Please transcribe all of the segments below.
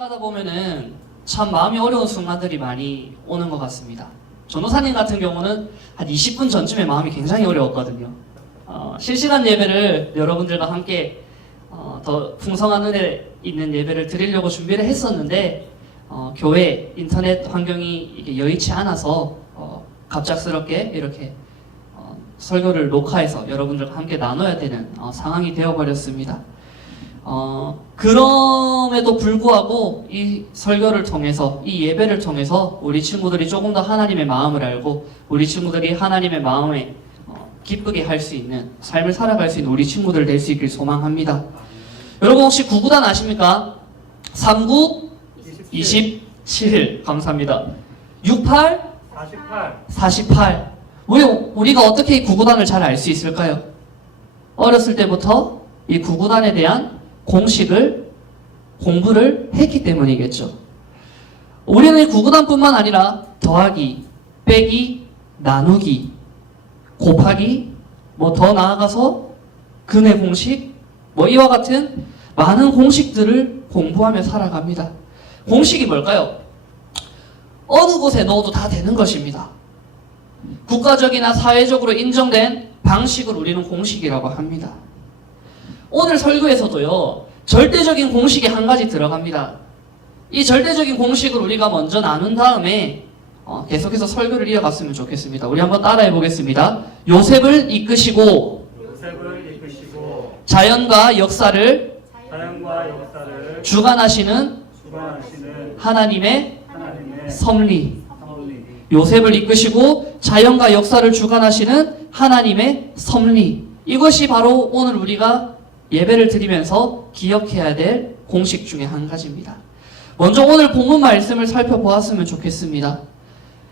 살아가다 보면은 참 마음이 어려운 순간들이 많이 오는 것 같습니다. 전도사님 같은 경우는 한 20분 전쯤에 마음이 굉장히 어려웠거든요. 실시간 예배를 여러분들과 함께 더 풍성한 은혜 있는 예배를 드리려고 준비를 했었는데 교회 인터넷 환경이 이게 여의치 않아서 갑작스럽게 이렇게 설교를 녹화해서 여러분들과 함께 나눠야 되는 상황이 되어버렸습니다. 그럼에도 불구하고 이 설교를 통해서, 이 예배를 통해서 우리 친구들이 조금 더 하나님의 마음을 알고 우리 친구들이 하나님의 마음에 기쁘게 할 수 있는 삶을 살아갈 수 있는 우리 친구들 될 수 있길 소망합니다. 여러분 혹시 구구단 아십니까? 39 27 감사합니다. 68 48 왜 우리가 어떻게 이 구구단을 잘 알 수 있을까요? 어렸을 때부터 이 구구단에 대한 공부를 했기 때문이겠죠. 우리는 이 구구단뿐만 아니라 더하기, 빼기, 나누기, 곱하기, 더 나아가서 근의 공식, 이와 같은 많은 공식들을 공부하며 살아갑니다. 공식이 뭘까요? 어느 곳에 넣어도 다 되는 것입니다. 국가적이나 사회적으로 인정된 방식을 우리는 공식이라고 합니다. 오늘 설교에서도요, 절대적인 공식이 한 가지 들어갑니다. 이 절대적인 공식을 우리가 먼저 나눈 다음에 계속해서 설교를 이어갔으면 좋겠습니다. 우리 한번 따라해 보겠습니다. 요셉을 이끄시고 자연과 역사를 주관하시는 하나님의 섭리. 요셉을 이끄시고 자연과 역사를 주관하시는 하나님의 섭리. 이것이 바로 오늘 우리가 예배를 드리면서 기억해야 될 공식 중에 한 가지입니다. 먼저 오늘 본문 말씀을 살펴보았으면 좋겠습니다.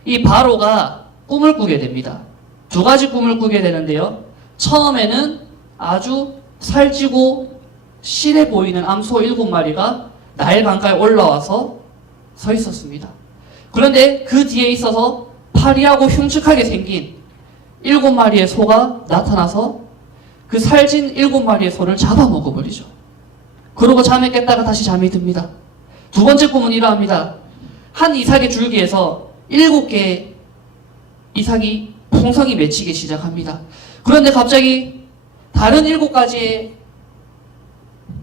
이 바로가 꿈을 꾸게 됩니다. 두 가지 꿈을 꾸게 되는데요. 처음에는 아주 살찌고 실해 보이는 암소 7마리가 나일 강가에 올라와서 서 있었습니다. 그런데 그 뒤에 있어서 파리하고 흉측하게 생긴 7마리의 소가 나타나서 그 살진 7마리의 소를 잡아먹어버리죠. 그러고 잠에 깼다가 다시 잠이 듭니다. 두 번째 꿈은 이러합니다. 한 이삭의 줄기에서 7개의 이삭이 풍성이 맺히기 시작합니다. 그런데 갑자기 다른 7가지의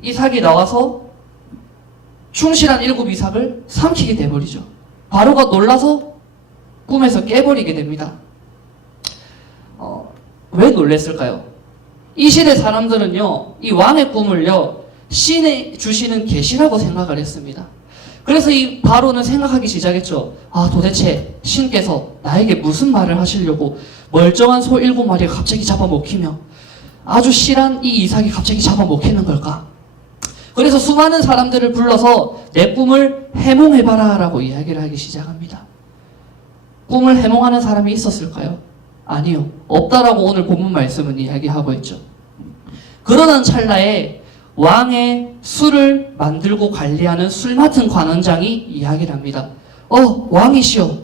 이삭이 나와서 충실한 7 이삭을 삼키게 돼버리죠. 바로가 놀라서 꿈에서 깨버리게 됩니다. 왜 놀랬을까요? 이 시대 사람들은요, 이 왕의 꿈을요, 신이 주시는 계시라고 생각을 했습니다. 그래서 이 바로는 생각하기 시작했죠. 도대체 신께서 나에게 무슨 말을 하시려고 멀쩡한 소 7마리가 갑자기 잡아먹히며 아주 실한 이 이삭이 갑자기 잡아먹히는 걸까? 그래서 수많은 사람들을 불러서 내 꿈을 해몽해봐라 라고 이야기를 하기 시작합니다. 꿈을 해몽하는 사람이 있었을까요? 아니요. 없다라고 오늘 본문 말씀은 이야기하고 있죠. 그러던 찰나에 왕의 술을 만들고 관리하는 술 맡은 관원장이 이야기를 합니다. 왕이시여.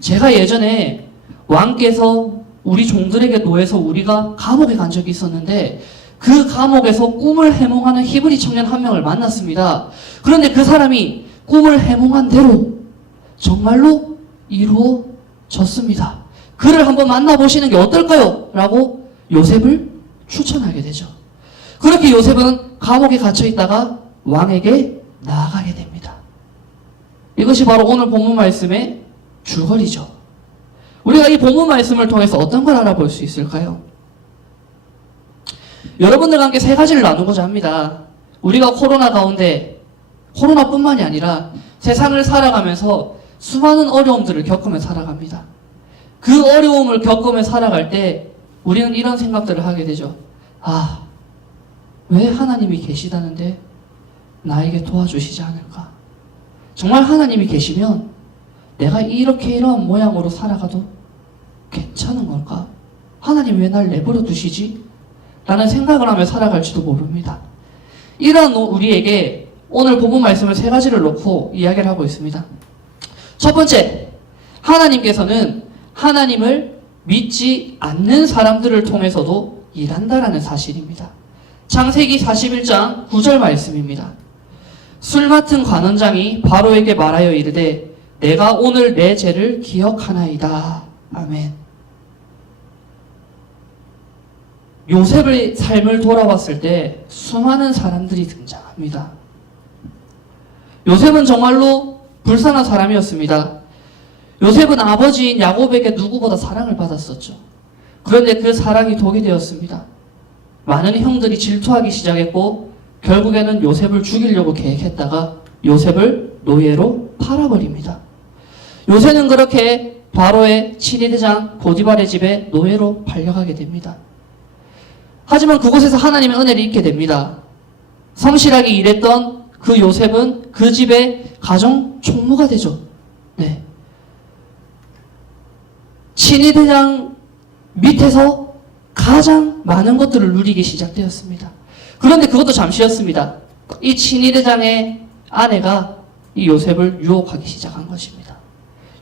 제가 예전에 왕께서 우리 종들에게 노해서 우리가 감옥에 간 적이 있었는데 그 감옥에서 꿈을 해몽하는 히브리 청년 한 명을 만났습니다. 그런데 그 사람이 꿈을 해몽한 대로 정말로 이루어졌습니다. 그를 한번 만나보시는 게 어떨까요? 라고 요셉을 추천하게 되죠. 그렇게 요셉은 감옥에 갇혀 있다가 왕에게 나아가게 됩니다. 이것이 바로 오늘 본문 말씀의 줄거리죠. 우리가 이 본문 말씀을 통해서 어떤 걸 알아볼 수 있을까요? 여러분들과 함께 세 가지를 나누고자 합니다. 우리가 코로나 가운데, 코로나뿐만이 아니라 세상을 살아가면서 수많은 어려움들을 겪으며 살아갑니다. 그 어려움을 겪으며 살아갈 때 우리는 이런 생각들을 하게 되죠. 왜 하나님이 계시다는데 나에게 도와주시지 않을까? 정말 하나님이 계시면 내가 이러한 모양으로 살아가도 괜찮은 걸까? 하나님 왜 날 내버려 두시지? 라는 생각을 하며 살아갈지도 모릅니다. 이런 우리에게 오늘 본문 말씀을 세 가지를 놓고 이야기를 하고 있습니다. 첫 번째, 하나님께서는 하나님을 믿지 않는 사람들을 통해서도 일한다라는 사실입니다. 창세기 41장 9절 말씀입니다. 술 맡은 관원장이 바로에게 말하여 이르되 내가 오늘 내 죄를 기억하나이다. 아멘. 요셉의 삶을 돌아봤을 때 수많은 사람들이 등장합니다. 요셉은 정말로 불쌍한 사람이었습니다. 요셉은 아버지인 야곱에게 누구보다 사랑을 받았었죠. 그런데 그 사랑이 독이 되었습니다. 많은 형들이 질투하기 시작했고 결국에는 요셉을 죽이려고 계획했다가 요셉을 노예로 팔아버립니다. 요셉은 그렇게 바로의 친위대장 보디발의 집에 노예로 팔려가게 됩니다. 하지만 그곳에서 하나님의 은혜를 잊게 됩니다. 성실하게 일했던 그 요셉은 그 집의 가정 총무가 되죠. 네. 친위대장 밑에서 가장 많은 것들을 누리기 시작되었습니다. 그런데 그것도 잠시였습니다. 이 친위대장의 아내가 이 요셉을 유혹하기 시작한 것입니다.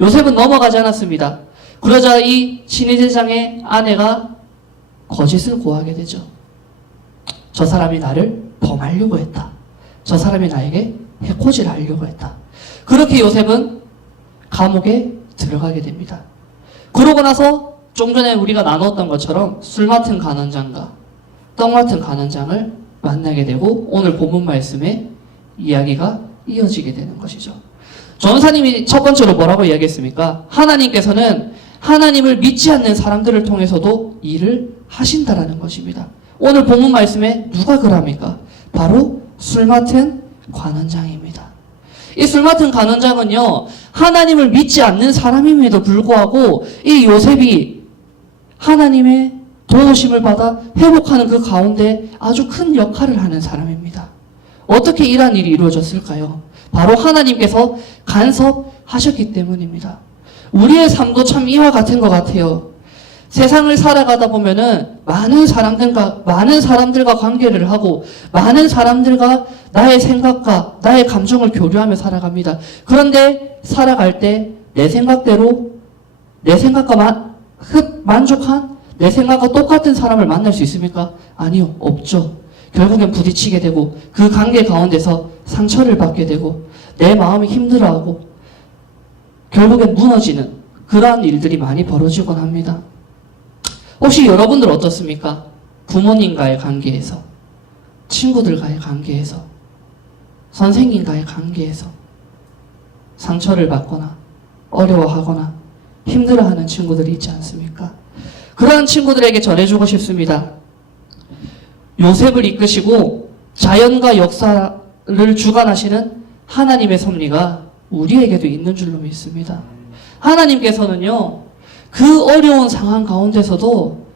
요셉은 넘어가지 않았습니다. 그러자 이 친위대장의 아내가 거짓을 고하게 되죠. 저 사람이 나를 범하려고 했다. 저 사람이 나에게 해코지를 하려고 했다. 그렇게 요셉은 감옥에 들어가게 됩니다. 그러고 나서 좀 전에 우리가 나눴던 것처럼 술 맡은 간원장과 떡 맡은 간원장을 만나게 되고 오늘 본문 말씀에 이야기가 이어지게 되는 것이죠. 전사님이 첫 번째로 뭐라고 이야기했습니까? 하나님께서는 하나님을 믿지 않는 사람들을 통해서도 일을 하신다라는 것입니다. 오늘 본문 말씀에 누가 그럽니까? 바로 술 맡은 관원장입니다. 이 술 맡은 관원장은요, 하나님을 믿지 않는 사람임에도 불구하고 이 요셉이 하나님의 도우심을 받아 회복하는 그 가운데 아주 큰 역할을 하는 사람입니다. 어떻게 이러한 일이 이루어졌을까요? 바로 하나님께서 간섭하셨기 때문입니다. 우리의 삶도 참 이와 같은 것 같아요. 세상을 살아가다 보면은 많은 사람들과 관계를 하고 많은 사람들과 나의 생각과 나의 감정을 교류하며 살아갑니다. 그런데 살아갈 때 내 생각대로 내 생각과 만족한 내 생각과 똑같은 사람을 만날 수 있습니까? 아니요, 없죠. 결국엔 부딪히게 되고 그 관계 가운데서 상처를 받게 되고 내 마음이 힘들어하고 결국엔 무너지는 그러한 일들이 많이 벌어지곤 합니다. 혹시 여러분들 어떻습니까? 부모님과의 관계에서, 친구들과의 관계에서, 선생님과의 관계에서 상처를 받거나 어려워하거나 힘들어하는 친구들이 있지 않습니까? 그러한 친구들에게 전해주고 싶습니다. 요셉을 이끄시고 자연과 역사를 주관하시는 하나님의 섭리가 우리에게도 있는 줄로 믿습니다. 하나님께서는요, 그 어려운 상황 가운데서도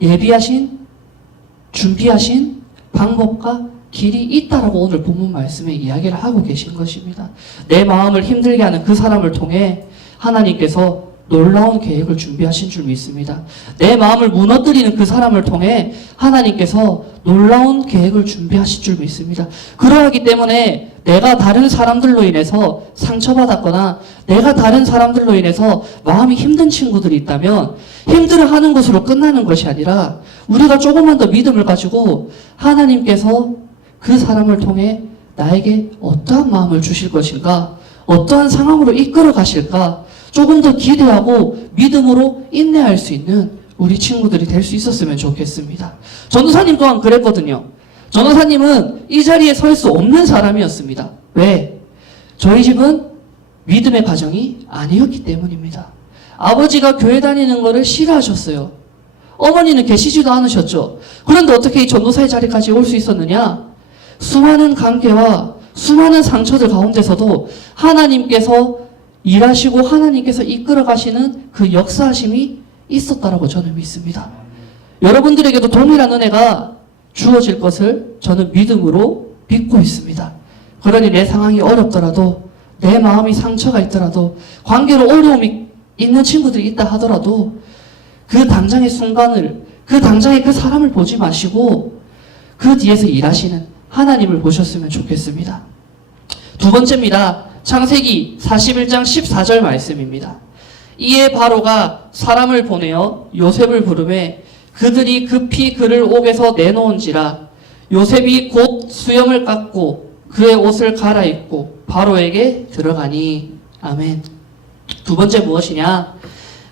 예비하신, 준비하신 방법과 길이 있다라고 오늘 본문 말씀에 이야기를 하고 계신 것입니다. 내 마음을 힘들게 하는 그 사람을 통해 하나님께서 놀라운 계획을 준비하신 줄 믿습니다. 내 마음을 무너뜨리는 그 사람을 통해 하나님께서 놀라운 계획을 준비하실 줄 믿습니다. 그러하기 때문에 내가 다른 사람들로 인해서 상처받았거나 내가 다른 사람들로 인해서 마음이 힘든 친구들이 있다면 힘들어하는 것으로 끝나는 것이 아니라 우리가 조금만 더 믿음을 가지고 하나님께서 그 사람을 통해 나에게 어떠한 마음을 주실 것인가, 어떠한 상황으로 이끌어 가실까 조금 더 기대하고 믿음으로 인내할 수 있는 우리 친구들이 될 수 있었으면 좋겠습니다. 전도사님 또한 그랬거든요. 전도사님은 이 자리에 설 수 없는 사람이었습니다. 왜? 저희 집은 믿음의 가정이 아니었기 때문입니다. 아버지가 교회 다니는 것을 싫어하셨어요. 어머니는 계시지도 않으셨죠. 그런데 어떻게 이 전도사의 자리까지 올 수 있었느냐? 수많은 관계와 수많은 상처들 가운데서도 하나님께서 일하시고 하나님께서 이끌어 가시는 그 역사하심이 있었다라고 저는 믿습니다. 여러분들에게도 동일한 은혜가 주어질 것을 저는 믿음으로 믿고 있습니다. 그러니 내 상황이 어렵더라도 내 마음이 상처가 있더라도 관계로 어려움이 있는 친구들이 있다 하더라도 그 당장의 순간을 그 당장의 그 사람을 보지 마시고 그 뒤에서 일하시는 하나님을 보셨으면 좋겠습니다. 두 번째입니다. 창세기 41장 14절 말씀입니다. 이에 바로가 사람을 보내어 요셉을 부르매 그들이 급히 그를 옥에서 내놓은지라 요셉이 곧 수염을 깎고 그의 옷을 갈아입고 바로에게 들어가니. 아멘. 두 번째 무엇이냐?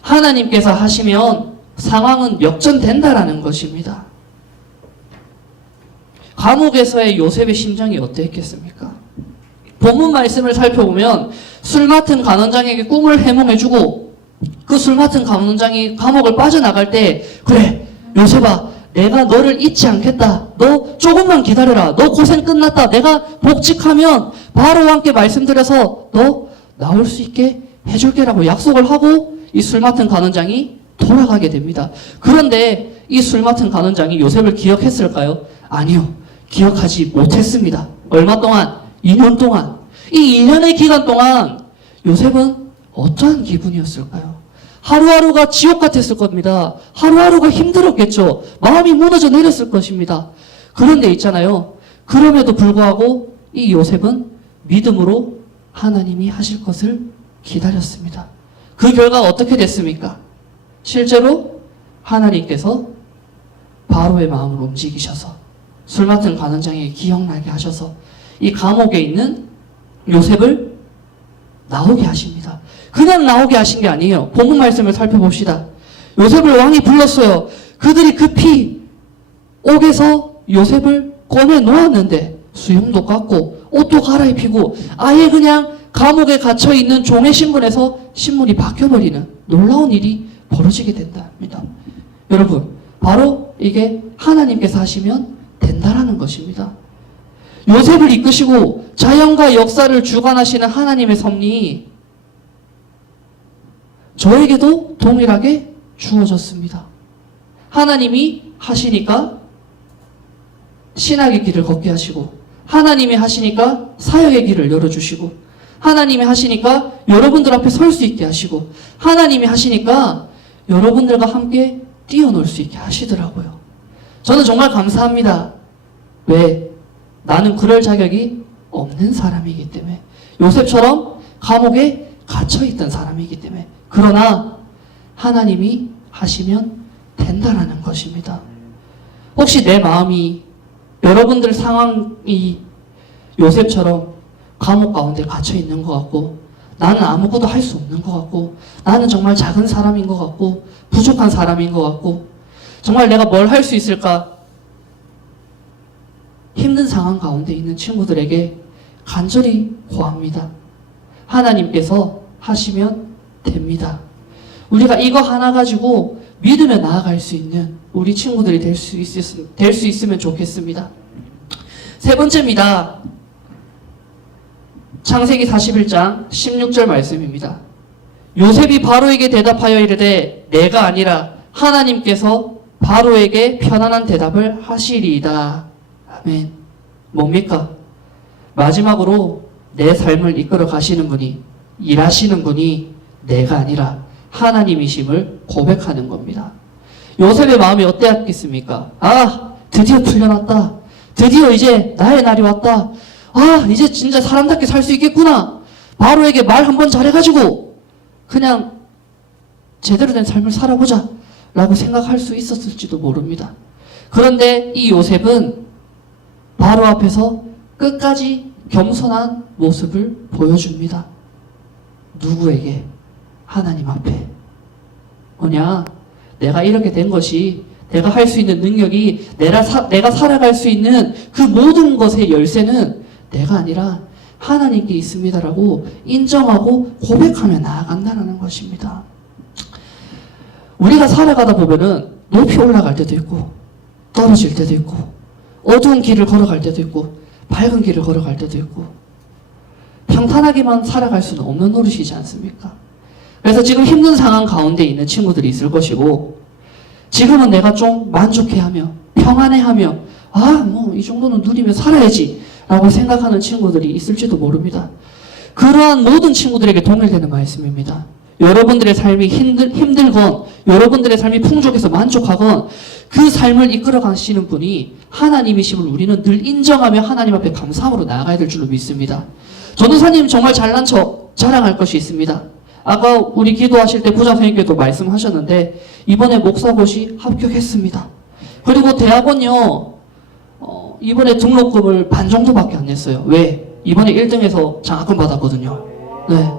하나님께서 하시면 상황은 역전된다라는 것입니다. 감옥에서의 요셉의 심정이 어땠겠습니까? 본문 말씀을 살펴보면 술 맡은 간원장에게 꿈을 해몽해주고 그 술 맡은 간원장이 감옥을 빠져나갈 때 그래 요셉아 내가 너를 잊지 않겠다. 너 조금만 기다려라. 너 고생 끝났다. 내가 복직하면 바로와 함께 말씀드려서 너 나올 수 있게 해줄게라고 약속을 하고 이 술 맡은 간원장이 돌아가게 됩니다. 그런데 이 술 맡은 간원장이 요셉을 기억했을까요? 아니요. 기억하지 못했습니다. 얼마 동안? 2년 동안. 이 2년의 기간 동안 요셉은 어떠한 기분이었을까요? 하루하루가 지옥 같았을 겁니다. 하루하루가 힘들었겠죠. 마음이 무너져 내렸을 것입니다. 그런데 있잖아요. 그럼에도 불구하고 이 요셉은 믿음으로 하나님이 하실 것을 기다렸습니다. 그 결과 어떻게 됐습니까? 실제로 하나님께서 바로의 마음을 움직이셔서 술 맡은 간원장에게 기억나게 하셔서 이 감옥에 있는 요셉을 나오게 하십니다. 그냥 나오게 하신 게 아니에요. 본문 말씀을 살펴봅시다. 요셉을 왕이 불렀어요. 그들이 급히 옥에서 요셉을 꺼내 놓았는데 수염도 깎고 옷도 갈아입히고 아예 그냥 감옥에 갇혀있는 종의 신분에서 신분이 바뀌어버리는 놀라운 일이 벌어지게 된답니다. 여러분, 바로 이게 하나님께서 하시면 된다라는 것입니다. 요셉을 이끄시고 자연과 역사를 주관하시는 하나님의 섭리 저에게도 동일하게 주어졌습니다. 하나님이 하시니까 신학의 길을 걷게 하시고 하나님이 하시니까 사역의 길을 열어주시고 하나님이 하시니까 여러분들 앞에 설 수 있게 하시고 하나님이 하시니까 여러분들과 함께 뛰어놀 수 있게 하시더라고요. 저는 정말 감사합니다. 왜? 나는 그럴 자격이 없는 사람이기 때문에 요셉처럼 감옥에 갇혀있던 사람이기 때문에 그러나 하나님이 하시면 된다라는 것입니다. 혹시 내 마음이 여러분들 상황이 요셉처럼 감옥 가운데 갇혀있는 것 같고 나는 아무것도 할 수 없는 것 같고 나는 정말 작은 사람인 것 같고 부족한 사람인 것 같고 정말 내가 뭘 할 수 있을까 힘든 상황 가운데 있는 친구들에게 간절히 구합니다. 하나님께서 하시면 됩니다. 우리가 이거 하나 가지고 믿으며 나아갈 수 있는 우리 친구들이 될 수 있으면 좋겠습니다. 세 번째입니다. 창세기 41장 16절 말씀입니다. 요셉이 바로에게 대답하여 이르되 내가 아니라 하나님께서 바로에게 편안한 대답을 하시리이다. 아멘. 뭡니까? 마지막으로 내 삶을 이끌어 가시는 분이 일하시는 분이 내가 아니라 하나님이심을 고백하는 겁니다. 요셉의 마음이 어땠겠습니까? 아, 드디어 풀려났다. 드디어 이제 나의 날이 왔다. 아, 이제 진짜 사람답게 살 수 있겠구나. 바로에게 말 한번 잘해가지고 그냥 제대로 된 삶을 살아보자 라고 생각할 수 있었을지도 모릅니다. 그런데 이 요셉은 바로 앞에서 끝까지 겸손한 모습을 보여줍니다. 누구에게? 하나님 앞에. 뭐냐? 내가 이렇게 된 것이 내가 할 수 있는 능력이 내가 살아갈 수 있는 그 모든 것의 열쇠는 내가 아니라 하나님께 있습니다라고 인정하고 고백하며 나아간다는 것입니다. 우리가 살아가다 보면은 높이 올라갈 때도 있고 떨어질 때도 있고 어두운 길을 걸어갈 때도 있고 밝은 길을 걸어갈 때도 있고 평탄하게만 살아갈 수는 없는 노릇이지 않습니까? 그래서 지금 힘든 상황 가운데 있는 친구들이 있을 것이고 지금은 내가 좀 만족해하며 평안해하며 이 정도는 누리며 살아야지 라고 생각하는 친구들이 있을지도 모릅니다. 그러한 모든 친구들에게 동일되는 말씀입니다. 여러분들의 삶이 힘들건 여러분들의 삶이 풍족해서 만족하건 그 삶을 이끌어 가시는 분이 하나님이심을 우리는 늘 인정하며 하나님 앞에 감사함으로 나아가야 될 줄로 믿습니다. 전도사님 정말 잘난 척 자랑할 것이 있습니다. 아까 우리 기도하실 때 부장 선생님께도 말씀하셨는데 이번에 목사고시 합격했습니다. 그리고 대학원요 이번에 등록금을 반 정도밖에 안 냈어요. 왜? 이번에 1등에서 장학금 받았거든요. 네.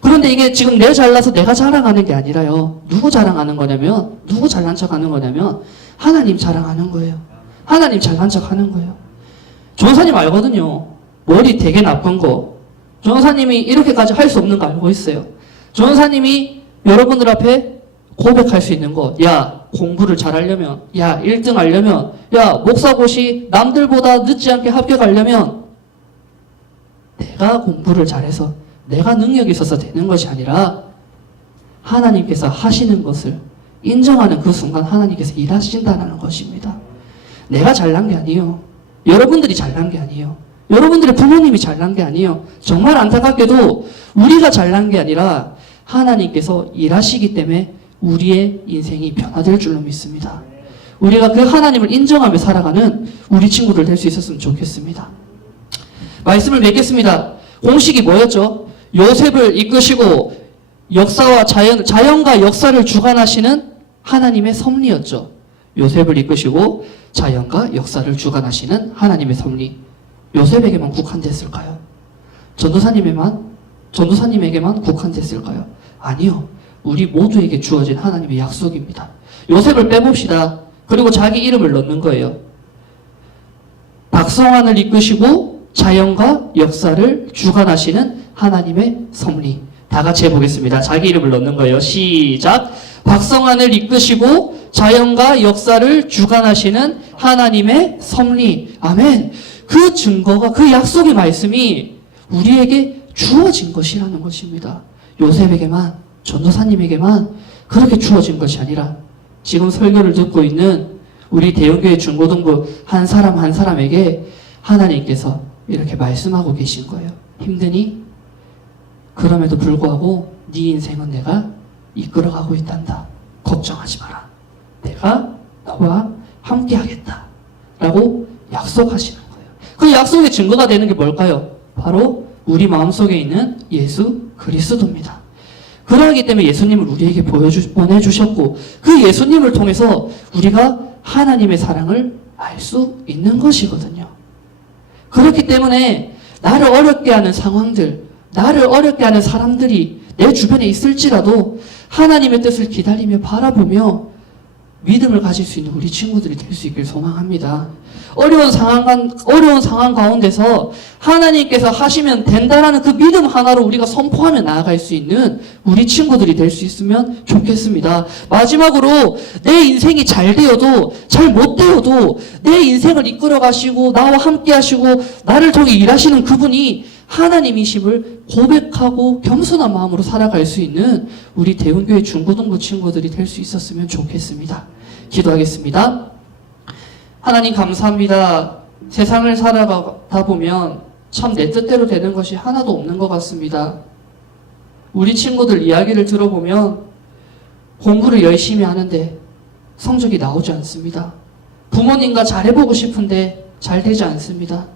그런데 이게 지금 내 잘나서 내가 자랑하는 게 아니라요. 누구 자랑하는 거냐면, 누구 잘난 척 하는 거냐면, 하나님 자랑하는 거예요. 하나님 잘난 척 하는 거예요. 전사님 알거든요. 머리 되게 나쁜 거. 전사님이 이렇게까지 할 수 없는 거 알고 있어요. 전사님이 여러분들 앞에 고백할 수 있는 거. 야, 공부를 잘하려면, 야, 1등 하려면, 야, 목사고시 남들보다 늦지 않게 합격하려면, 내가 공부를 잘해서, 내가 능력이 있어서 되는 것이 아니라, 하나님께서 하시는 것을 인정하는 그 순간 하나님께서 일하신다는 것입니다. 내가 잘난 게 아니에요. 여러분들이 잘난 게 아니에요. 여러분들의 부모님이 잘난 게 아니에요. 정말 안타깝게도 우리가 잘난 게 아니라 하나님께서 일하시기 때문에 우리의 인생이 변화될 줄로 믿습니다. 우리가 그 하나님을 인정하며 살아가는 우리 친구들 될 수 있었으면 좋겠습니다. 말씀을 맺겠습니다. 공식이 뭐였죠? 요셉을 이끄시고 역사와 자연과 역사를 주관하시는 하나님의 섭리였죠. 요셉을 이끄시고 자연과 역사를 주관하시는 하나님의 섭리. 요셉에게만 국한됐을까요? 전도사님에게만 국한됐을까요? 아니요. 우리 모두에게 주어진 하나님의 약속입니다. 요셉을 빼봅시다. 그리고 자기 이름을 넣는 거예요. 박성환을 이끄시고 자연과 역사를 주관하시는 하나님의 섭리. 다 같이 해보겠습니다. 자기 이름을 넣는 거예요. 시작. 박성환을 이끄시고 자연과 역사를 주관하시는 하나님의 섭리. 아멘. 그 증거가, 그 약속의 말씀이 우리에게 주어진 것이라는 것입니다. 요셉에게만, 전도사님에게만 그렇게 주어진 것이 아니라 지금 설교를 듣고 있는 우리 대형교회 중고등부 한 사람 한 사람에게 하나님께서 이렇게 말씀하고 계신 거예요. 힘드니? 그럼에도 불구하고 네 인생은 내가 이끌어가고 있단다. 걱정하지 마라. 내가 너와 함께 하겠다. 라고 약속하시는 거예요. 그 약속의 증거가 되는 게 뭘까요? 바로 우리 마음속에 있는 예수 그리스도입니다. 그러기 때문에 예수님을 우리에게 보내주셨고 그 예수님을 통해서 우리가 하나님의 사랑을 알 수 있는 것이거든요. 그렇기 때문에 나를 어렵게 하는 상황들, 나를 어렵게 하는 사람들이 내 주변에 있을지라도 하나님의 뜻을 기다리며 바라보며 믿음을 가질 수 있는 우리 친구들이 될 수 있길 소망합니다. 어려운 상황 가운데서 하나님께서 하시면 된다라는 그 믿음 하나로 우리가 선포하며 나아갈 수 있는 우리 친구들이 될 수 있으면 좋겠습니다. 마지막으로 내 인생이 잘 되어도 잘 못 되어도 내 인생을 이끌어 가시고 나와 함께 하시고 나를 통해 일하시는 그분이 하나님이심을 고백하고 겸손한 마음으로 살아갈 수 있는 우리 대운교회 중고등부 친구들이 될 수 있었으면 좋겠습니다. 기도하겠습니다. 하나님 감사합니다. 세상을 살아가다 보면 참 내 뜻대로 되는 것이 하나도 없는 것 같습니다. 우리 친구들 이야기를 들어보면 공부를 열심히 하는데 성적이 나오지 않습니다. 부모님과 잘해보고 싶은데 잘 되지 않습니다.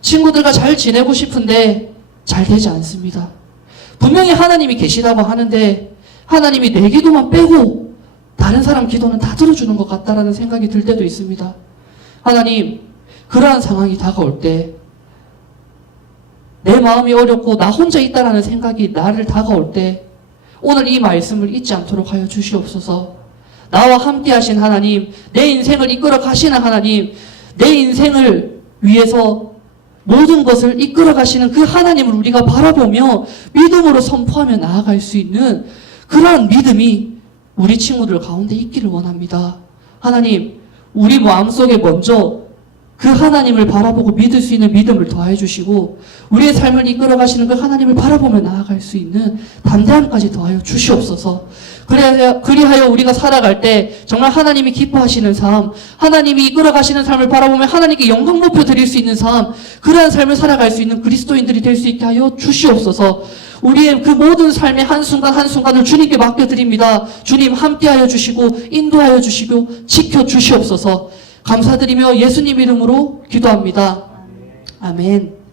친구들과 잘 지내고 싶은데 잘 되지 않습니다. 분명히 하나님이 계시다고 하는데 하나님이 내 기도만 빼고 다른 사람 기도는 다 들어주는 것 같다라는 생각이 들 때도 있습니다. 하나님, 그러한 상황이 다가올 때 내 마음이 어렵고 나 혼자 있다라는 생각이 나를 다가올 때 오늘 이 말씀을 잊지 않도록 하여 주시옵소서. 나와 함께 하신 하나님, 내 인생을 이끌어 가시는 하나님, 내 인생을 위해서 모든 것을 이끌어 가시는 그 하나님을 우리가 바라보며 믿음으로 선포하며 나아갈 수 있는 그러한 믿음이 우리 친구들 가운데 있기를 원합니다. 하나님, 우리 마음속에 먼저 그 하나님을 바라보고 믿을 수 있는 믿음을 더해 주시고 우리의 삶을 이끌어 가시는 그 하나님을 바라보며 나아갈 수 있는 담대함까지 더하여 주시옵소서. 그리하여 우리가 살아갈 때 정말 하나님이 기뻐하시는 삶, 하나님이 이끌어 가시는 삶을 바라보며 하나님께 영광 높여 드릴 수 있는 삶, 그러한 삶을 살아갈 수 있는 그리스도인들이 될 수 있게 하여 주시옵소서. 우리의 그 모든 삶의 한순간 한순간을 주님께 맡겨드립니다. 주님 함께하여 주시고 인도하여 주시고 지켜주시옵소서. 감사드리며 예수님 이름으로 기도합니다. 아멘.